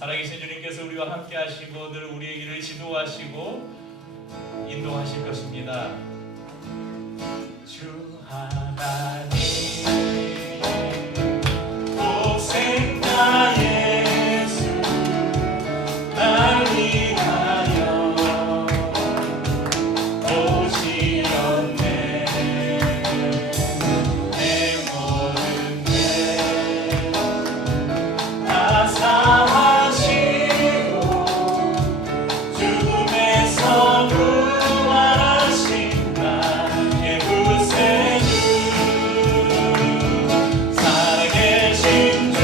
살아계신 주님께서 우리와 함께 하시고 늘 우리의 길을 지도하시고 인도하실 것입니다. 주 하나님 복생자 예수 날 위하여 오시었네. 내 모든 죄 다 사하시고 죽음에서 부활하신 나의 구세주 살아계신 주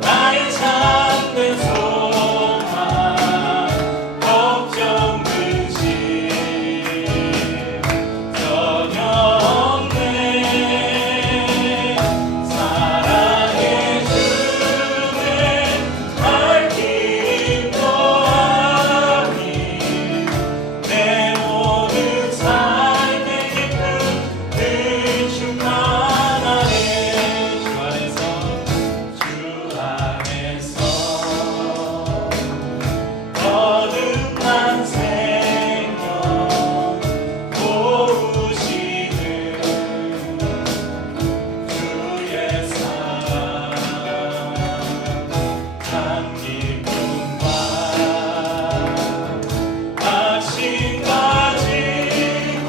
나의 참된 소망 걱정 근심 전혀 없네. 사랑해 주네 밝힘도 아니 내 모든 삶의 기쁨 늘 충만하네. 주 안에서 거듭난 생명 모으시는 주의 사랑 한 기쁨과 확신 가지고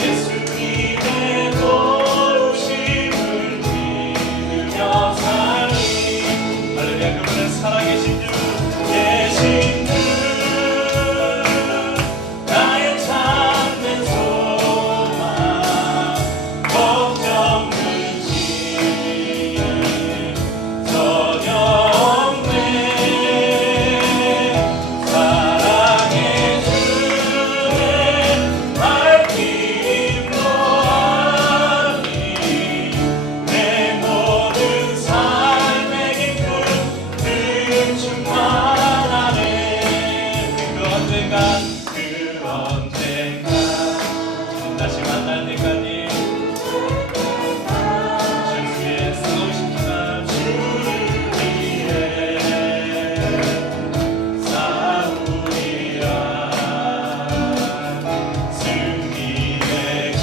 예수님의 도우심을 믿으며 살리. 할렐루야. 그분은 살아계신 주 계신 주 나의 참된 소망 걱정 근심 전혀 없네. 사랑해 주네 밝힘도 아니 내 모든 삶의 기쁨 늘 충만하네. 그 언젠가 다시 만날 때까지 주 위에 싸우십시다. 주를 위해 싸우리라. 승리의 길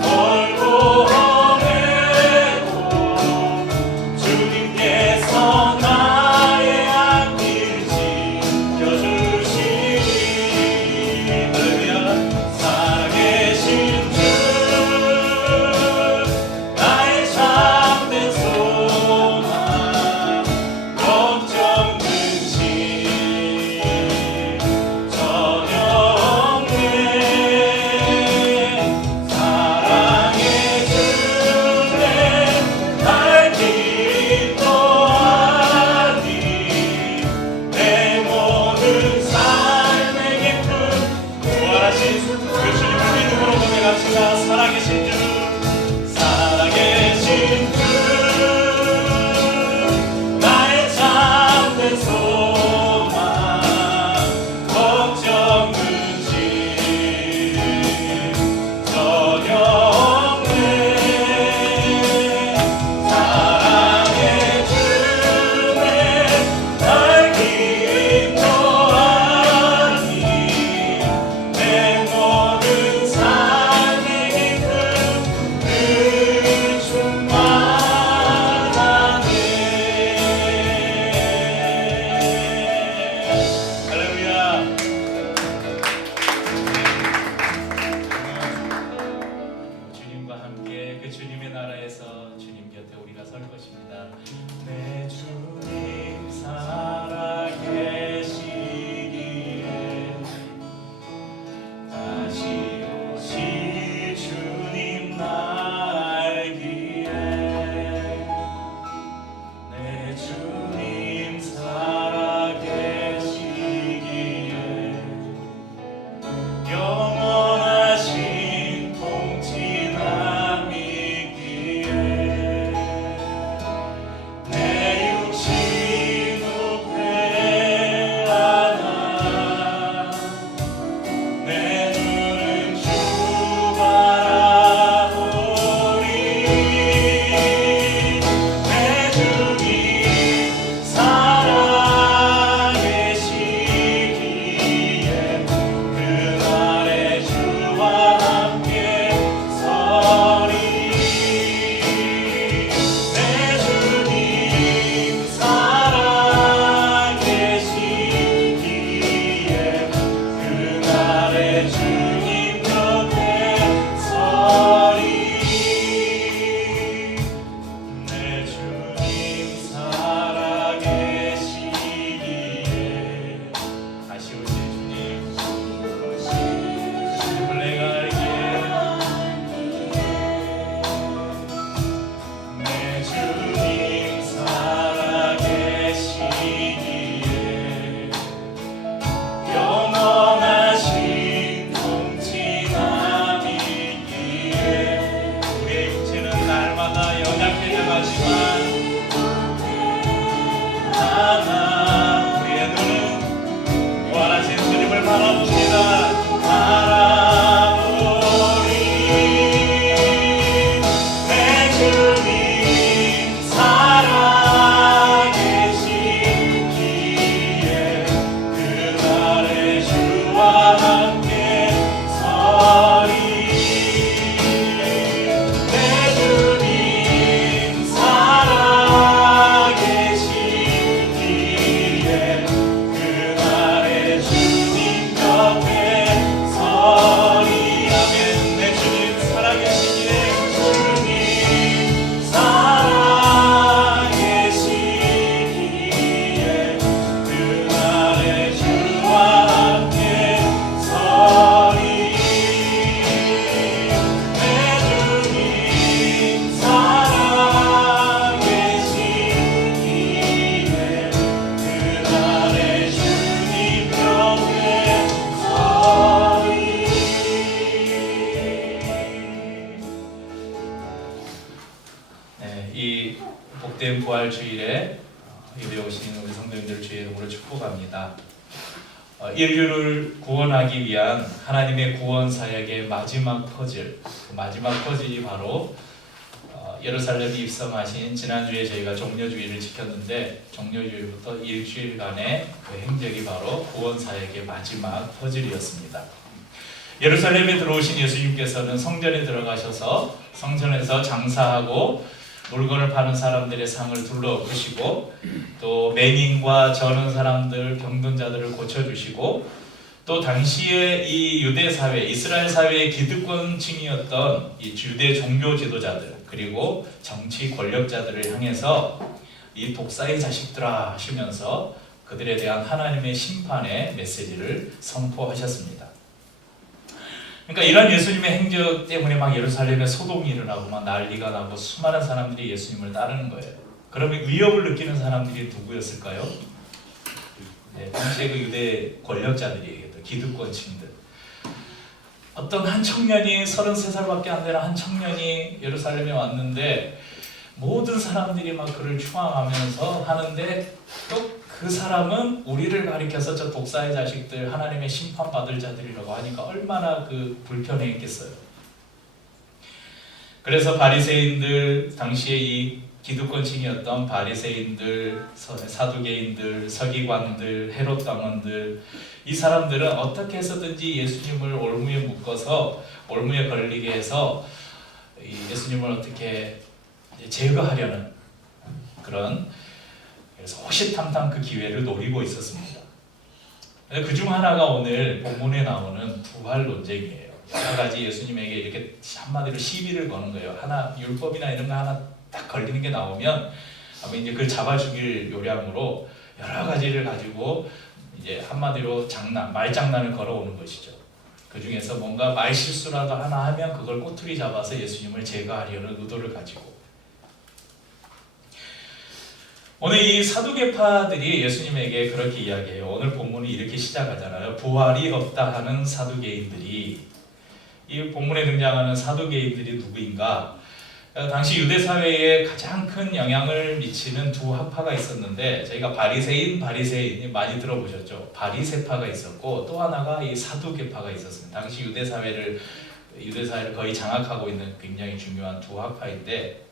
멀고 험해도 주님께서 나의 앞길 지켜주시네. 축복합니다. 인류를 구원하기 위한 하나님의 구원 사역의 마지막 퍼즐, 그 마지막 퍼즐이 바로 예루살렘에 입성하신 지난주에 저희가 종려주의를 지켰는데 종려주의부터 일주일간의 그 행적이 바로 구원 사역의 마지막 퍼즐이었습니다. 예루살렘에 들어오신 예수님께서는 성전에 들어가셔서 성전에서 장사하고 물건을 파는 사람들의 상을 둘러엎으시고 또 맹인과 저는 사람들, 병든 자들을 고쳐주시고 또 당시에 이 유대 사회, 이스라엘 사회의 기득권층이었던 이 유대 종교 지도자들 그리고 정치 권력자들을 향해서 이 독사의 자식들아 하시면서 그들에 대한 하나님의 심판의 메시지를 선포하셨습니다. 그러니까 이런 예수님의 행적 때문에 막 예루살렘에 소동이 일어나고 막 난리가 나고 수많은 사람들이 예수님을 따르는 거예요. 그러면 위협을 느끼는 사람들이 누구였을까요? 네, 당시에 그 유대 권력자들이에요. 기득권층들. 어떤 한 청년이 33살밖에 안 되는 한 청년이 예루살렘에 왔는데 모든 사람들이 막 그를 추앙하면서 하는데 또 그 사람은 우리를 가리켜서 저 독사의 자식들 하나님의 심판받을 자들이라고 하니까 얼마나 그 불편했겠어요. 그래서 바리새인들, 당시에 이 기득권층이었던 바리새인들, 사두개인들, 서기관들, 헤롯 당원들, 이 사람들은 어떻게 해서든지 예수님을 올무에 묶어서 올무에 걸리게 해서 예수님을 어떻게 제거하려는 그런, 그래서 호시탐탐 그 기회를 노리고 있었습니다. 그 중 하나가 오늘 본문에 나오는 부활 논쟁이에요. 여러 가지 예수님에게 이렇게 한마디로 시비를 거는 거예요. 하나 율법이나 이런 거 하나 딱 걸리는 게 나오면 아마 이제 그걸 잡아 죽일 요량으로 여러 가지를 가지고 이제 한마디로 말장난을 걸어오는 것이죠. 그 중에서 뭔가 말 실수라도 하나 하면 그걸 꼬투리 잡아서 예수님을 제거하려는 의도를 가지고. 오늘 이 사두개파들이 예수님에게 그렇게 이야기해요. 오늘 본문이 이렇게 시작하잖아요. 부활이 없다 하는 사두개인들이. 이 본문에 등장하는 사두개인들이 누구인가? 당시 유대 사회에 가장 큰 영향을 미치는 두 학파가 있었는데 저희가 바리새인 많이 들어보셨죠? 바리새파가 있었고 또 하나가 이 사두개파가 있었습니다. 당시 유대 사회를 거의 장악하고 있는 굉장히 중요한 두 학파인데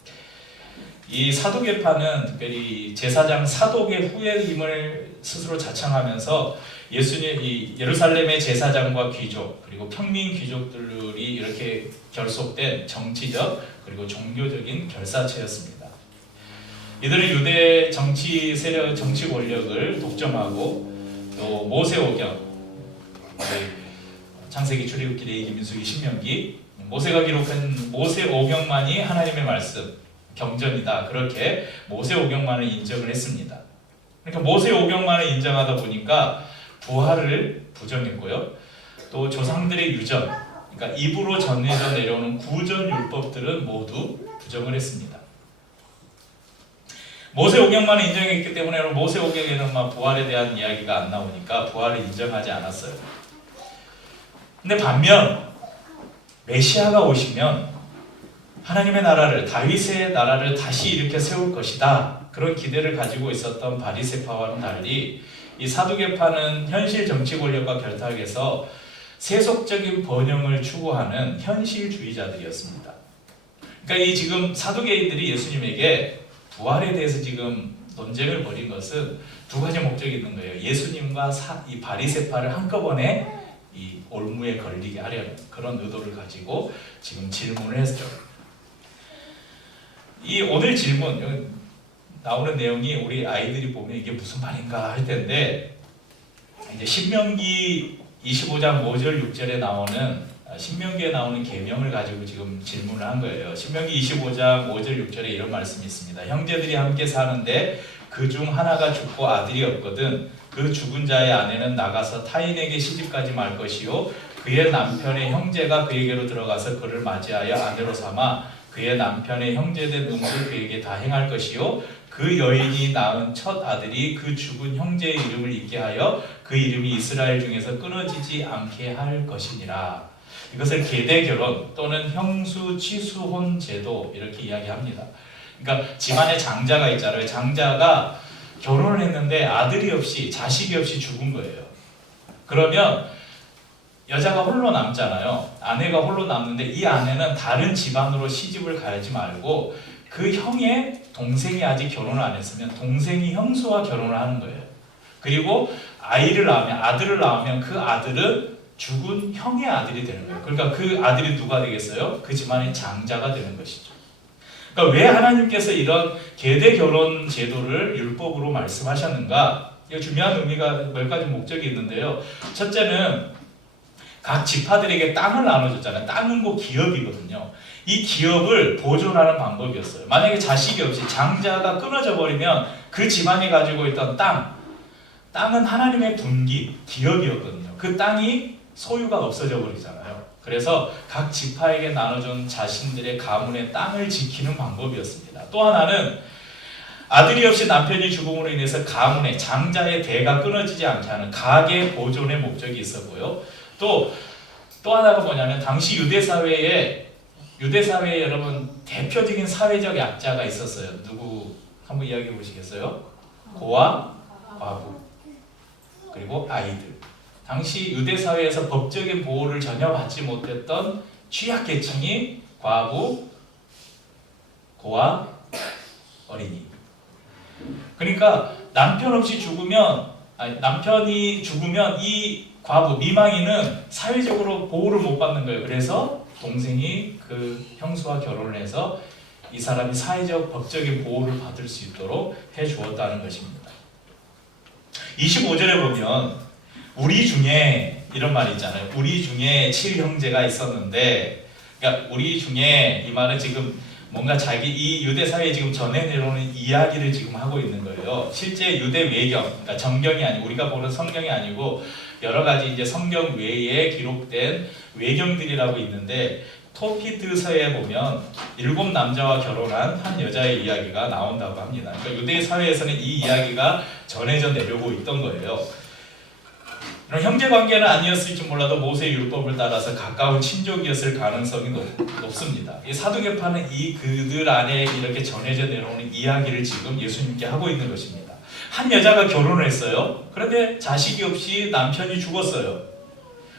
이 사두개파는 특별히 제사장 사독의 후예임을 스스로 자청하면서 이 예루살렘의 제사장과 귀족 그리고 평민 귀족들이 이렇게 결속된 정치적 그리고 종교적인 결사체였습니다. 이들은 유대 정치 세력, 정치 권력을 독점하고 또 모세오경, 창세기, 출애굽기, 레위기, 민수기, 신명기, 모세가 기록한 모세오경만이 하나님의 말씀, 경전이다. 그렇게 모세오경만을 인정을 했습니다. 그러니까 모세오경만을 인정하다 보니까 부활을 부정했고요. 또 조상들의 유전, 그러니까 입으로 전해져 내려오는 구전 율법들은 모두 부정을 했습니다. 모세오경만을 인정했기 때문에 모세오경에는 막 부활에 대한 이야기가 안 나오니까 부활을 인정하지 않았어요. 근데 반면 메시아가 오시면 하나님의 나라를, 다윗의 나라를 다시 이렇게 세울 것이다. 그런 기대를 가지고 있었던 바리새파와는 달리 이 사두개파는 현실 정치 권력과 결탁해서 세속적인 번영을 추구하는 현실주의자들이었습니다. 그러니까 이 지금 사두개인들이 예수님에게 부활에 대해서 지금 논쟁을 벌인 것은 두 가지 목적이 있는 거예요. 예수님과 이 바리새파를 한꺼번에 이 올무에 걸리게 하려는 그런 의도를 가지고 지금 질문을 했죠. 이 오늘 질문 나오는 내용이 우리 아이들이 보면 이게 무슨 말인가 할 텐데 이제 신명기 25장 5절 6절에 나오는 신명기에 나오는 계명을 가지고 지금 질문을 한 거예요. 신명기 25장 5절 6절에 이런 말씀이 있습니다. 형제들이 함께 사는데 그 중 하나가 죽고 아들이 없거든 그 죽은 자의 아내는 나가서 타인에게 시집가지 말 것이요 그의 남편의 형제가 그에게로 들어가서 그를 맞이하여 아내로 삼아 그의 남편의 형제된 음을 그에게 다 행할 것이요 그 여인이 낳은 첫 아들이 그 죽은 형제의 이름을 잊게 하여 그 이름이 이스라엘 중에서 끊어지지 않게 할 것이니라. 이것을 계대 결혼 또는 형수 취수혼 제도 이렇게 이야기합니다. 그러니까 집안에 장자가 있잖아요. 장자가 결혼을 했는데 아들이 없이 자식이 없이 죽은 거예요. 그러면 여자가 홀로 남잖아요. 아내가 홀로 남는데 이 아내는 다른 집안으로 시집을 가지 말고 그 형의 동생이 아직 결혼을 안 했으면 동생이 형수와 결혼을 하는 거예요. 그리고 아이를 낳으면 아들을 낳으면 그 아들은 죽은 형의 아들이 되는 거예요. 그러니까 그 아들이 누가 되겠어요? 그 집안의 장자가 되는 것이죠. 그러니까 왜 하나님께서 이런 계대 결혼 제도를 율법으로 말씀하셨는가? 이거 중요한 의미가 몇 가지 목적이 있는데요. 첫째는 각 지파들에게 땅을 나눠줬잖아요. 땅은 곧 기업이거든요. 이 기업을 보존하는 방법이었어요. 만약에 자식이 없이 장자가 끊어져 버리면 그 집안이 가지고 있던 땅은 하나님의 분기, 기업이었거든요. 그 땅이 소유가 없어져 버리잖아요. 그래서 각 지파에게 나눠준 자신들의 가문의 땅을 지키는 방법이었습니다. 또 하나는 아들이 없이 남편이 죽음으로 인해서 가문의 장자의 대가 끊어지지 않게 하는 가계 보존의 목적이 있었고요. 또 하나가 뭐냐면 당시 유대 사회에 여러분 대표적인 사회적 약자가 있었어요. 누구 한번 이야기해 보시겠어요? 고아, 과부, 그리고 아이들. 당시 유대 사회에서 법적인 보호를 전혀 받지 못했던 취약계층이 과부, 고아, 어린이. 그러니까 남편이 죽으면 이 과부, 미망인은 사회적으로 보호를 못 받는 거예요. 그래서 동생이 그 형수와 결혼을 해서 이 사람이 사회적 법적인 보호를 받을 수 있도록 해 주었다는 것입니다. 25절에 보면 우리 중에 이런 말이 있잖아요. 우리 중에 7형제가 있었는데, 그러니까 우리 중에 이 말은 지금 뭔가 이 유대 사회에 지금 전해 내려오는 이야기를 지금 하고 있는 거예요. 실제 유대 외경, 그러니까 정경이 아니고 우리가 보는 성경이 아니고 여러 가지 이제 성경 외에 기록된 외경들이라고 있는데 토피드서에 보면 7 남자와 결혼한 한 여자의 이야기가 나온다고 합니다. 그러니까 유대 사회에서는 이 이야기가 전해져 내려오고 있던 거예요. 이런 형제 관계는 아니었을지 몰라도 모세 율법을 따라서 가까운 친족이었을 가능성이 높습니다. 이 사두개파는 그들 안에 이렇게 전해져 내려오는 이야기를 지금 예수님께 하고 있는 것입니다. 한 여자가 결혼을 했어요. 그런데 자식이 없이 남편이 죽었어요.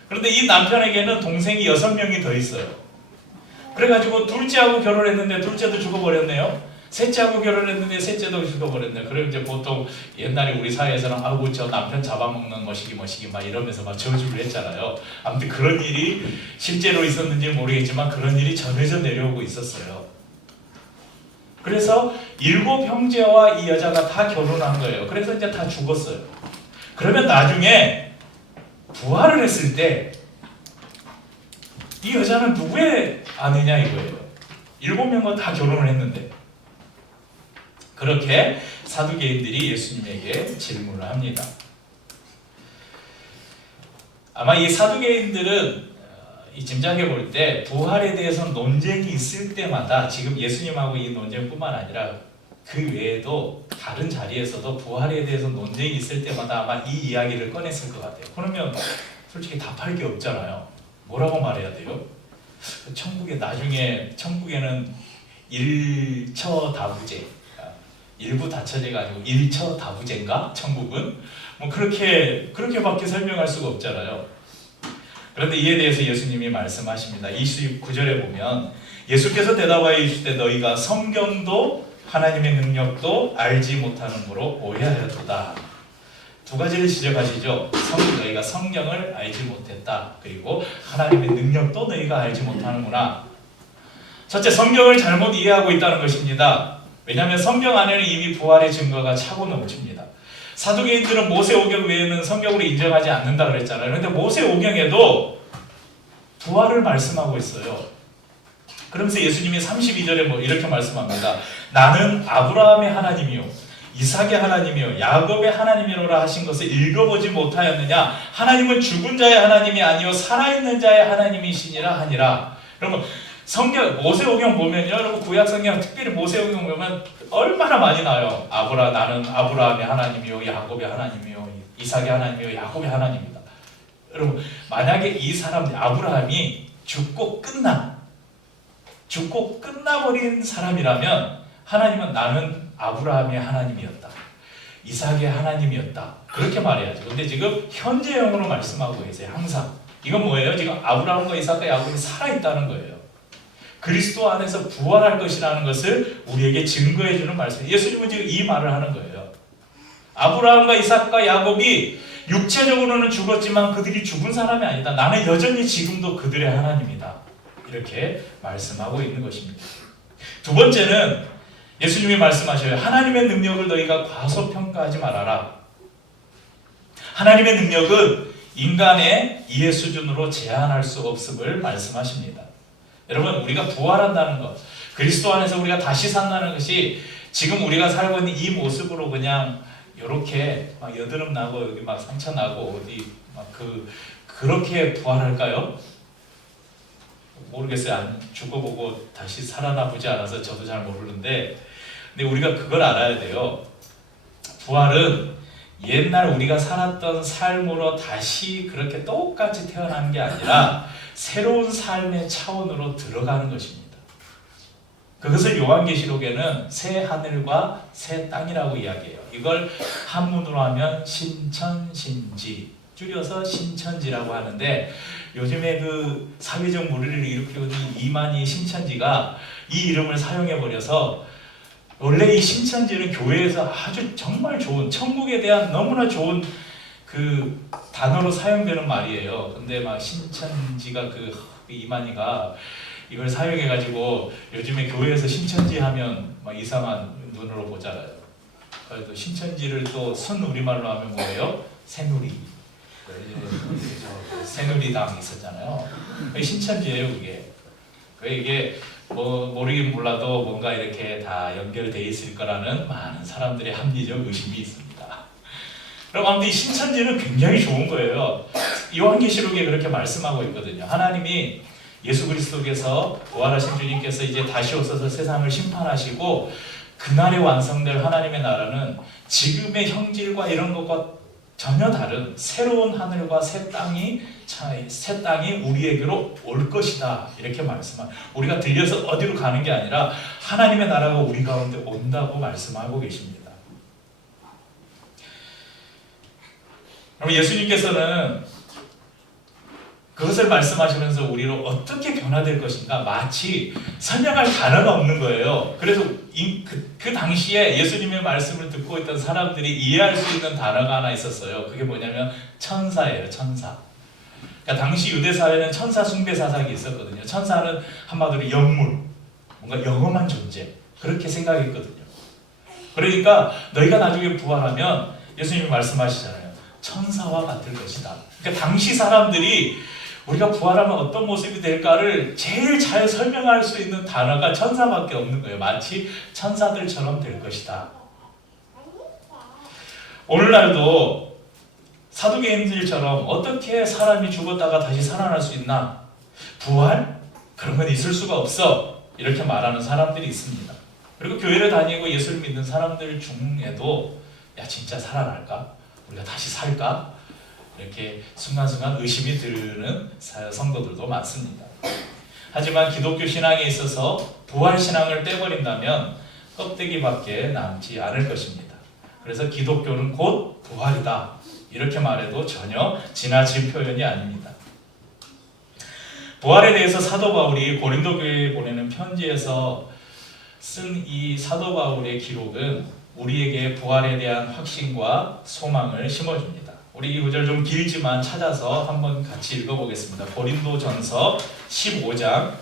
그런데 이 남편에게는 동생이 6명이 더 있어요. 그래가지고 둘째하고 결혼했는데 둘째도 죽어버렸네요. 셋째하고 결혼했는데 셋째도 죽어버렸네. 그럼 이제 보통 옛날에 우리 사회에서는 아이고 저 남편 잡아먹는 것이기 막 이러면서 막 저주를 했잖아요. 아무튼 그런 일이 실제로 있었는지 모르겠지만 그런 일이 전해져 내려오고 있었어요. 그래서 7 형제와 이 여자가 다 결혼한 거예요. 그래서 이제 다 죽었어요. 그러면 나중에 부활을 했을 때 이 여자는 누구의 아내냐 이거예요. 7명과 다 결혼을 했는데. 그렇게 사두개인들이 예수님에게 질문을 합니다. 아마 이 사두개인들은 짐작해 볼 때 부활에 대해서 논쟁이 있을 때마다 지금 예수님하고 이 논쟁뿐만 아니라 그 외에도 다른 자리에서도 부활에 대해서 논쟁이 있을 때마다 아마 이 이야기를 꺼냈을 것 같아요. 그러면 솔직히 답할 게 없잖아요. 뭐라고 말해야 돼요? 천국에는 일처다부제, 일부 다처제가 아니고 일처다부제인가? 천국은 뭐 그렇게밖에 설명할 수가 없잖아요. 그런데 이에 대해서 예수님이 말씀하십니다. 29절에 보면 예수께서 대답하여 이르시되 너희가 성경도 하나님의 능력도 알지 못하는므로 오해하였도다. 2가지를 지적하시죠. 너희가 성경을 알지 못했다. 그리고 하나님의 능력도 너희가 알지 못하는구나. 첫째, 성경을 잘못 이해하고 있다는 것입니다. 왜냐하면 성경 안에는 이미 부활의 증거가 차고 넘칩니다. 사두개인들은 모세오경 외에는 성경으로 인정하지 않는다 그랬잖아요. 그런데 모세오경에도 부활을 말씀하고 있어요. 그러면서 예수님이 32절에 이렇게 말씀합니다. 나는 아브라함의 하나님이요 이삭의 하나님이요 야곱의 하나님이로라 하신 것을 읽어보지 못하였느냐? 하나님은 죽은 자의 하나님이 아니요 살아있는 자의 하나님이시니라 하니라. 여러분 성경 모세오경 보면요, 여러분 구약 성경 특별히 모세오경 보면 얼마나 많이 나와요. 나는 아브라함의 하나님이요 야곱의 하나님이요 이삭의 하나님이요 야곱의 하나님이다. 여러분 만약에 이 사람들 아브라함이 죽고 끝나버린 사람이라면 하나님은 나는 아브라함의 하나님이었다. 이삭의 하나님이었다. 그렇게 말해야죠. 근데 지금 현재형으로 말씀하고 계세요. 항상. 이건 뭐예요? 지금 아브라함과 이삭과 야곱이 살아있다는 거예요. 그리스도 안에서 부활할 것이라는 것을 우리에게 증거해 주는 말씀이에요. 예수님은 지금 이 말을 하는 거예요. 아브라함과 이삭과 야곱이 육체적으로는 죽었지만 그들이 죽은 사람이 아니다. 나는 여전히 지금도 그들의 하나님이다. 이렇게 말씀하고 있는 것입니다. 두 번째는 예수님이 말씀하셔요. 하나님의 능력을 너희가 과소평가하지 말아라. 하나님의 능력은 인간의 이해 수준으로 제한할 수 없음을 말씀하십니다. 여러분, 우리가 부활한다는 것, 그리스도 안에서 우리가 다시 산다는 것이 지금 우리가 살고 있는 이 모습으로 그냥 이렇게 막 여드름 나고 여기 막 상처 나고 어디 막 그렇게 부활할까요? 모르겠어요. 안 죽어보고 다시 살아나 보지 않아서 저도 잘 모르는데, 근데 우리가 그걸 알아야 돼요. 부활은 옛날 우리가 살았던 삶으로 다시 그렇게 똑같이 태어나는 게 아니라 새로운 삶의 차원으로 들어가는 것입니다. 그것을 요한계시록에는 새 하늘과 새 땅이라고 이야기해요. 이걸 한문으로 하면 신천신지, 줄여서 신천지라고 하는데, 요즘에 그 사회적 물의를 일으키고 있는 이만희 신천지가 이 이름을 사용해 버려서, 원래 이 신천지는 교회에서 아주 정말 좋은, 천국에 대한 너무나 좋은 그 단어로 사용되는 말이에요. 근데 막 신천지가 그 이만희가 이걸 사용해가지고 요즘에 교회에서 신천지 하면 막 이상한 눈으로 보잖아요. 그래서 신천지를 또 순우리말로 하면 뭐예요? 새누리. 새누리당 있었잖아요. 신천지예요, 그게. 이게 뭐 모르긴 몰라도 뭔가 이렇게 다 연결되어 있을 거라는 많은 사람들의 합리적 의심이 있습니다. 그럼 아무튼 이 신천지는 굉장히 좋은 거예요. 요한계시록에 그렇게 말씀하고 있거든요. 하나님이 예수 그리스도께서 부활하신 주님께서 이제 다시 오셔서 세상을 심판하시고 그날에 완성될 하나님의 나라는 지금의 형질과 이런 것과 전혀 다른 새로운 하늘과 새 땅이 우리에게로 올 것이다. 이렇게 말씀합니다. 우리가 들려서 어디로 가는 게 아니라 하나님의 나라가 우리 가운데 온다고 말씀하고 계십니다. 그럼 예수님께서는 그것을 말씀하시면서 우리로 어떻게 변화될 것인가 마치 설명할 단어가 없는 거예요. 그래서 그 당시에 예수님의 말씀을 듣고 있던 사람들이 이해할 수 있는 단어가 하나 있었어요. 그게 뭐냐면 천사예요. 천사. 그러니까 당시 유대 사회는 천사 숭배 사상이 있었거든요. 천사는 한마디로 영물, 뭔가 영험한 존재, 그렇게 생각했거든요. 그러니까 너희가 나중에 부활하면 예수님이 말씀하시잖아요. 천사와 같을 것이다. 그러니까 당시 사람들이 우리가 부활하면 어떤 모습이 될까를 제일 잘 설명할 수 있는 단어가 천사밖에 없는 거예요. 마치 천사들처럼 될 것이다. 오늘날도 사두개인들처럼 어떻게 사람이 죽었다가 다시 살아날 수 있나? 부활? 그런 건 있을 수가 없어. 이렇게 말하는 사람들이 있습니다. 그리고 교회를 다니고 예수를 믿는 사람들 중에도 야 진짜 살아날까? 우리가 다시 살까? 이렇게 순간순간 의심이 드는 성도들도 많습니다. 하지만 기독교 신앙에 있어서 부활 신앙을 떼버린다면 껍데기밖에 남지 않을 것입니다. 그래서 기독교는 곧 부활이다. 이렇게 말해도 전혀 지나친 표현이 아닙니다. 부활에 대해서 사도 바울이 고린도 교회에 보내는 편지에서 쓴 이 사도 바울의 기록은 우리에게 부활에 대한 확신과 소망을 심어줍니다. 우리 이 구절 좀 길지만 찾아서 한번 같이 읽어보겠습니다. 고린도전서 15장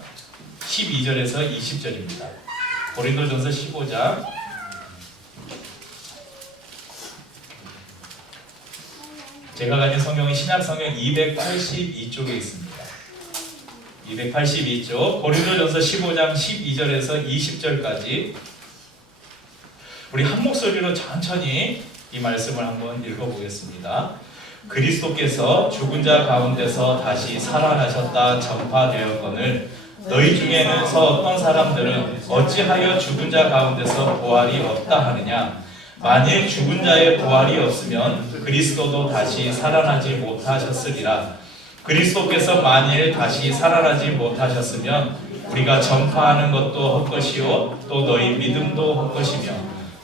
12절에서 20절입니다. 고린도전서 15장 제가 가진 성경은 신약성경 282쪽에 있습니다. 282쪽 고린도전서 15장 12절에서 20절까지 우리 한 목소리로 천천히 이 말씀을 한번 읽어보겠습니다. 그리스도께서 죽은 자 가운데서 다시 살아나셨다 전파되었거늘 너희 중에서 어떤 사람들은 어찌하여 죽은 자 가운데서 부활이 없다 하느냐. 만일 죽은 자의 부활이 없으면 그리스도도 다시 살아나지 못하셨으리라. 그리스도께서 만일 다시 살아나지 못하셨으면 우리가 전파하는 것도 헛것이요 또 너희 믿음도 헛것이며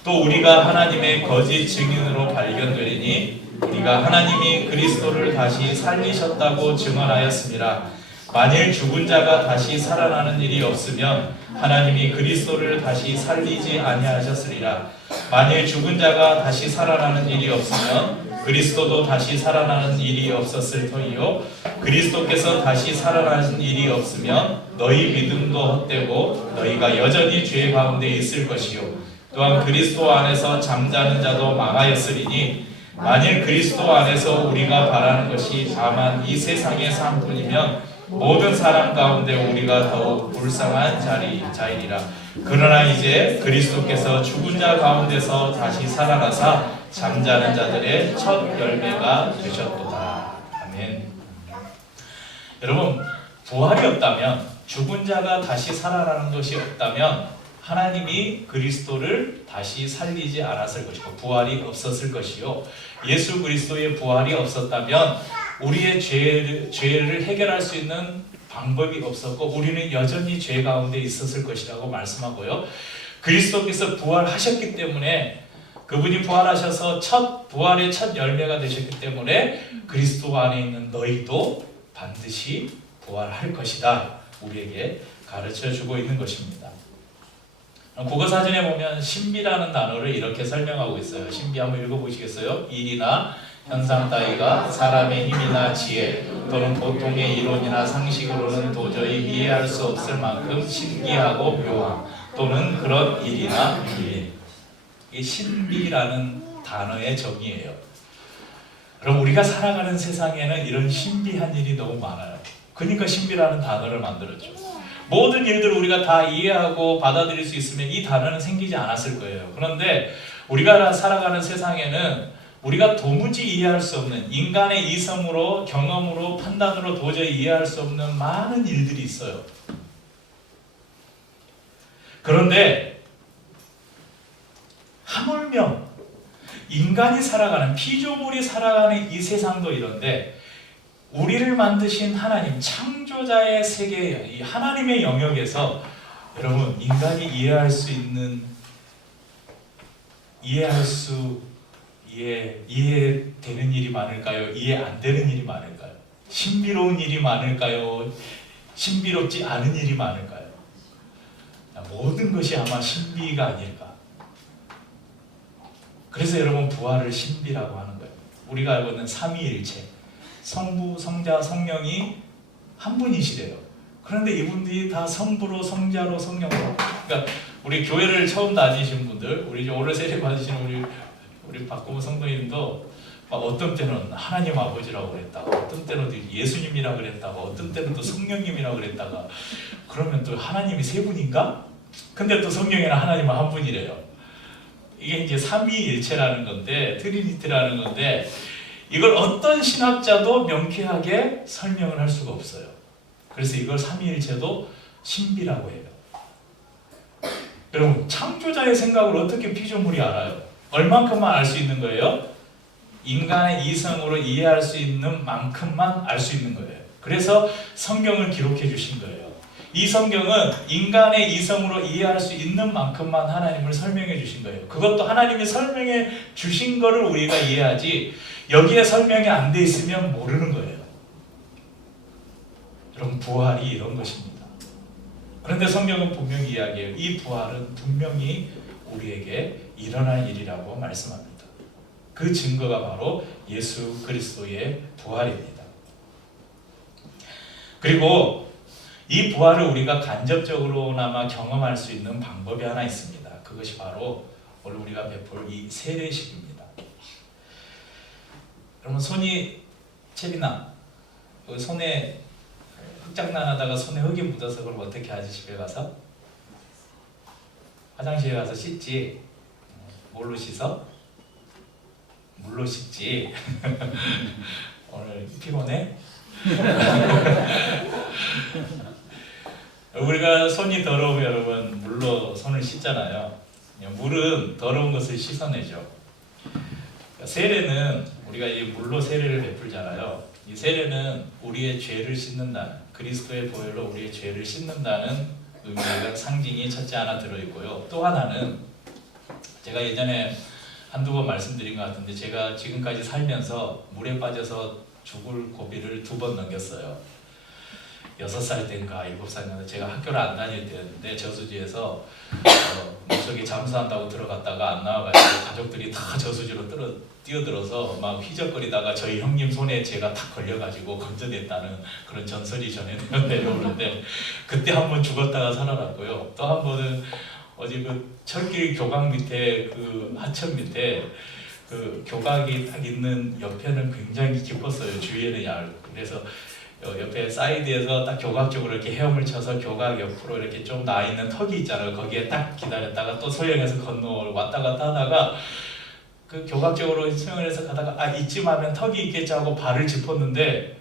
또 우리가 하나님의 거짓 증인으로 발견되리니 우리가 하나님이 그리스도를 다시 살리셨다고 증언하였습니다. 만일 죽은 자가 다시 살아나는 일이 없으면 하나님이 그리스도를 다시 살리지 아니하셨으리라. 만일 죽은 자가 다시 살아나는 일이 없으면 그리스도도 다시 살아나는 일이 없었을 터이요 그리스도께서 다시 살아나는 일이 없으면 너희 믿음도 헛되고 너희가 여전히 죄 가운데 있을 것이요 또한 그리스도 안에서 잠자는 자도 망하였으리니 만일 그리스도 안에서 우리가 바라는 것이 다만 이 세상의 삶뿐이면 모든 사람 가운데 우리가 더욱 불쌍한 자이리라. 그러나 이제 그리스도께서 죽은 자 가운데서 다시 살아나사 잠자는 자들의 첫 열매가 되셨도다. 아멘. 여러분, 부활이 없다면, 죽은 자가 다시 살아나는 것이 없다면 하나님이 그리스도를 다시 살리지 않았을 것이고 부활이 없었을 것이요 예수 그리스도의 부활이 없었다면 우리의 죄를 해결할 수 있는 방법이 없었고 우리는 여전히 죄 가운데 있었을 것이라고 말씀하고요. 그리스도께서 부활하셨기 때문에 그분이 부활하셔서 부활의 첫 열매가 되셨기 때문에 그리스도 안에 있는 너희도 반드시 부활할 것이다. 우리에게 가르쳐 주고 있는 것입니다. 국어사전에 보면 신비라는 단어를 이렇게 설명하고 있어요. 신비 한번 읽어보시겠어요? 일이나 현상 따위가 사람의 힘이나 지혜 또는 보통의 이론이나 상식으로는 도저히 이해할 수 없을 만큼 신기하고 묘함 또는 그런 일이나 일. 이 신비라는 단어의 정의예요. 그럼 우리가 살아가는 세상에는 이런 신비한 일이 너무 많아요. 그러니까 신비라는 단어를 만들었죠. 모든 일들을 우리가 다 이해하고 받아들일 수 있으면 이 단어는 생기지 않았을 거예요. 그런데 우리가 살아가는 세상에는 우리가 도무지 이해할 수 없는 인간의 이성으로 경험으로 판단으로 도저히 이해할 수 없는 많은 일들이 있어요. 그런데 하물며 인간이 살아가는 피조물이 살아가는 이 세상도 이런데 우리를 만드신 하나님 창조자의 세계 이 하나님의 영역에서 여러분 인간이 이해되는 일이 많을까요? 이해 안 되는 일이 많을까요? 신비로운 일이 많을까요? 신비롭지 않은 일이 많을까요? 모든 것이 아마 신비가 아닐까. 그래서 여러분 부활을 신비라고 하는 거예요. 우리가 알고 있는 삼위일체 성부, 성자, 성령이 한 분이시래요. 그런데 이분들이 다 성부로, 성자로, 성령으로. 그러니까 우리 교회를 처음 다니신 분들, 우리 오늘 세례 받으시는 우리 박고모 성도님도 어떤 때는 하나님 아버지라고 그랬다가, 어떤 때는 예수님이라고 그랬다가, 어떤 때는 또 성령님이라고 그랬다가, 그러면 또 하나님이 세 분인가? 근데 또 성령이나 하나님은 한 분이래요. 이게 이제 삼위일체라는 건데, 트리니티라는 건데. 이걸 어떤 신학자도 명쾌하게 설명을 할 수가 없어요. 그래서 이걸 삼위일체도 신비라고 해요. 여러분 창조자의 생각을 어떻게 피조물이 알아요? 얼만큼만 알 수 있는 거예요? 인간의 이성으로 이해할 수 있는 만큼만 알 수 있는 거예요. 그래서 성경을 기록해 주신 거예요. 이 성경은 인간의 이성으로 이해할 수 있는 만큼만 하나님을 설명해 주신 거예요. 그것도 하나님이 설명해 주신 거를 우리가 이해하지 여기에 설명이 안 돼 있으면 모르는 거예요. 여러분 부활이 이런 것입니다. 그런데 성경은 분명히 이야기해요. 이 부활은 분명히 우리에게 일어날 일이라고 말씀합니다. 그 증거가 바로 예수 그리스도의 부활입니다. 그리고 이 부활을 우리가 간접적으로나마 경험할 수 있는 방법이 하나 있습니다. 그것이 바로 오늘 우리가 베풀 이 세례식입니다. 여러분 손이 채비나 손에 흙장난하다가 손에 흙이 묻어서 그럼 어떻게 하지? 집에 가서 화장실에 가서 씻지. 뭘로 씻어? 물로 씻지. 오늘 피곤해? 우리가 손이 더러우면 여러분 물로 손을 씻잖아요. 물은 더러운 것을 씻어내죠. 세례는 우리가 이 물로 세례를 베풀잖아요. 이 세례는 우리의 죄를 씻는다는 그리스도의 보혈로 우리의 죄를 씻는다는 의미가 상징이 첫째 하나 들어있고요. 또 하나는 제가 예전에 한두 번 말씀드린 것 같은데 제가 지금까지 살면서 물에 빠져서 죽을 고비를 2번 넘겼어요. 6살 때인가 7살인가 제가 학교를 안 다닐 때였는데 저수지에서 물속에 잠수한다고 들어갔다가 안 나와가지고 가족들이 다 저수지로 뛰어들어서 막 휘적거리다가 저희 형님 손에 제가 탁 걸려가지고 건져냈다는 그런 전설이 전해되어 내려오는데 그때 한 번 죽었다가 살아났고요. 또 한 번은 어제 그 철길 교각 밑에 그 하천 밑에 그 교각이 딱 있는 옆에는 굉장히 깊었어요. 주위에는 얇고 그래서 옆에 사이드에서 딱 교각 쪽으로 이렇게 헤엄을 쳐서 교각 옆으로 이렇게 좀 나 있는 턱이 있잖아요. 거기에 딱 기다렸다가 또 소형에서 건너 왔다 갔다 하다가 그 교각 쪽으로 수영을 해서 가다가 아 이쯤 하면 턱이 있겠지 하고 발을 짚었는데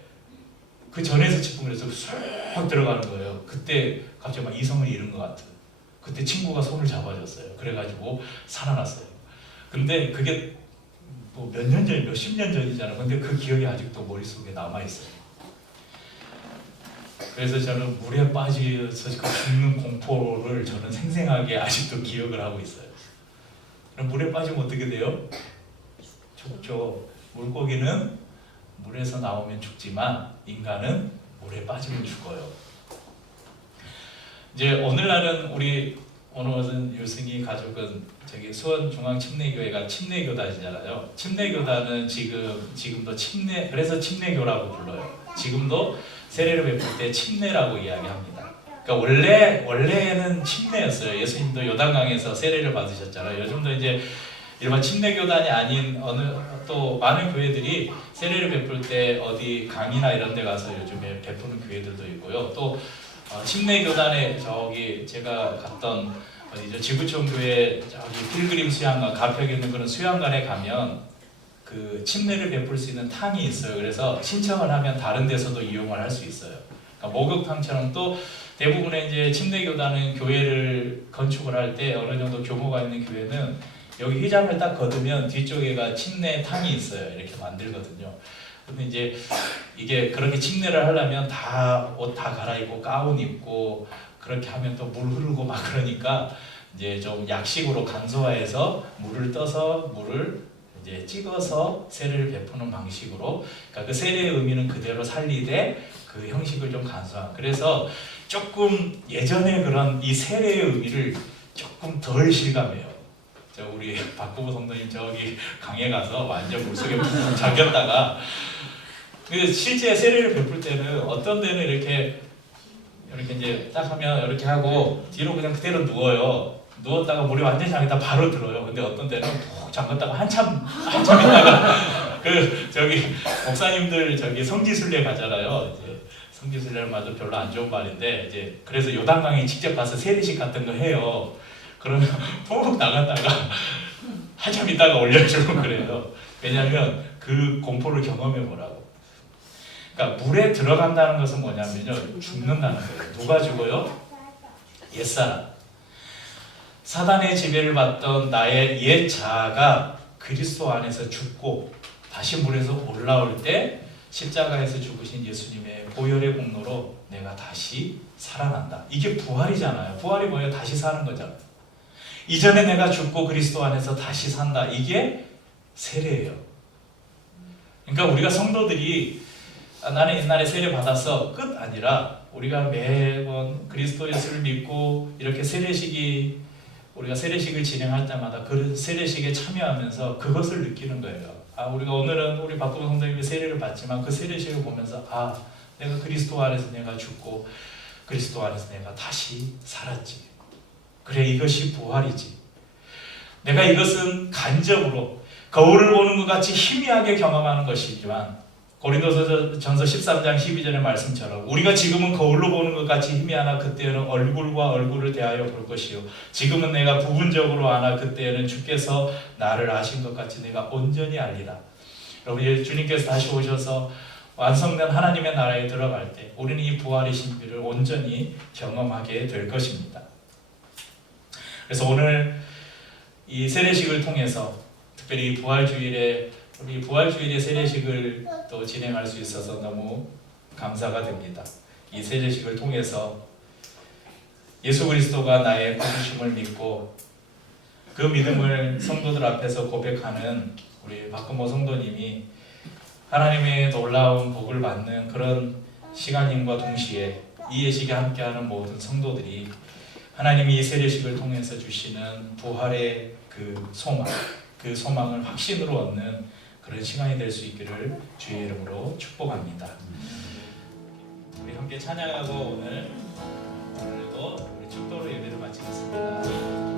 그 전에서 짚은 거에서 쑥 들어가는 거예요. 그때 갑자기 막 이성을 잃은 것 같아요. 그때 친구가 손을 잡아줬어요. 그래가지고 살아났어요. 근데 그게 뭐 몇 년 전, 몇십 년 전이잖아요. 근데 그 기억이 아직도 머릿속에 남아있어요. 그래서 저는 물에 빠져서 죽는 공포를 저는 생생하게 아직도 기억을 하고 있어요. 그럼 물에 빠지면 어떻게 돼요? 죽죠. 물고기는 물에서 나오면 죽지만 인간은 물에 빠지면 죽어요. 이제 오늘날은 우리 오늘은 유승희 가족은 저기 수원중앙침례교회가 침례교단이잖아요. 침례교단은 지금도 그래서 침례교라고 불러요. 지금도 세례를 베풀 때 침례라고 이야기합니다. 그러니까 원래는 침례였어요. 예수님도 요단강에서 세례를 받으셨잖아요. 요즘도 이제 일반 침례교단이 아닌 어느 또 많은 교회들이 세례를 베풀 때 어디 강이나 이런 데 가서 요즘에 베푸는 교회들도 있고요. 또 침례교단에 저기 제가 갔던 어디죠? 지구촌 교회 저기 필그림 수양관 가평에 있는 그런 수양관에 가면 그 침례를 베풀 수 있는 탕이 있어요. 그래서 신청을 하면 다른 데서도 이용을 할 수 있어요. 그러니까 목욕탕처럼 또 대부분의 이제 침례교단은 교회를 건축을 할 때 어느 정도 규모가 있는 교회는 여기 휘장을 딱 걷으면 뒤쪽에가 침례탕이 있어요. 이렇게 만들거든요. 근데 이제 이게 그렇게 침례를 하려면 다 옷 다 갈아입고 가운 입고 그렇게 하면 또 물 흐르고 막 그러니까 이제 좀 약식으로 간소화해서 물을 떠서 물을 이제 찍어서 세례를 베푸는 방식으로 그러니까 그 세례의 의미는 그대로 살리되 그 형식을 좀 간소한 그래서 조금 예전에 그런 이 세례의 의미를 조금 덜 실감해요. 저 우리 박구부 성도님 저기 강에 가서 완전 물속에 푹 잠겼다가 실제 세례를 베풀 때는 어떤 데는 이렇게 이제 딱 하면 이렇게 하고 뒤로 그냥 그대로 누워요. 누웠다가 물이 완전히 잠겼다 바로 들어요. 근데 어떤 때는 푹 잠갔다가 한참 있다가 그 저기 목사님들 저기 성지순례 가잖아요. 이제 성지순례를 말도 별로 안 좋은 말인데 이제 그래서 요단강에 직접 가서 세례식 같은 거 해요. 그러면 푹 나갔다가 한참 있다가 올려주고 그래요. 왜냐하면 그 공포를 경험해 보라고. 그러니까 물에 들어간다는 것은 뭐냐면요 죽는다는 거예요. 누가 죽어요? 옛사람. 사단의 지배를 받던 나의 옛 자아가 그리스도 안에서 죽고 다시 물에서 올라올 때 십자가에서 죽으신 예수님의 보혈의 공로로 내가 다시 살아난다. 이게 부활이잖아요. 부활이 뭐예요? 다시 사는 거잖아요. 이전에 내가 죽고 그리스도 안에서 다시 산다. 이게 세례예요. 그러니까 우리가 성도들이 나는 옛날에 세례 받았어 끝 아니라 우리가 매번 그리스도 예수를 믿고 이렇게 우리가 세례식을 진행할 때마다 그 세례식에 참여하면서 그것을 느끼는 거예요. 우리가 오늘은 우리 박구분 성도님이 세례를 받지만 그 세례식을 보면서 내가 그리스도 안에서 내가 죽고 그리스도 안에서 내가 다시 살았지. 그래 이것이 부활이지. 내가 이것은 간접으로 거울을 보는 것 같이 희미하게 경험하는 것이지만 고린도전서 13장 12절의 말씀처럼 우리가 지금은 거울로 보는 것 같이 희미하나 그때는 얼굴과 얼굴을 대하여 볼 것이요 지금은 내가 부분적으로 아나 그때는 주께서 나를 아신 것 같이 내가 온전히 알리라. 여러분 주님께서 다시 오셔서 완성된 하나님의 나라에 들어갈 때 우리는 이 부활의 신비를 온전히 경험하게 될 것입니다. 그래서 오늘 이 세례식을 통해서 특별히 부활주일에 우리 부활주일의 세례식을 또 진행할 수 있어서 너무 감사가 됩니다. 이 세례식을 통해서 예수 그리스도가 나의 구주심을 믿고 그 믿음을 성도들 앞에서 고백하는 우리 박근모 성도님이 하나님의 놀라운 복을 받는 그런 시간임과 동시에 이 예식에 함께하는 모든 성도들이 하나님이 이 세례식을 통해서 주시는 부활의 그 소망을 확신으로 얻는 그런 시간이 될 수 있기를 주의 이름으로 축복합니다. 우리 함께 찬양하고 오늘도 우리 축도로 예배를 마치겠습니다.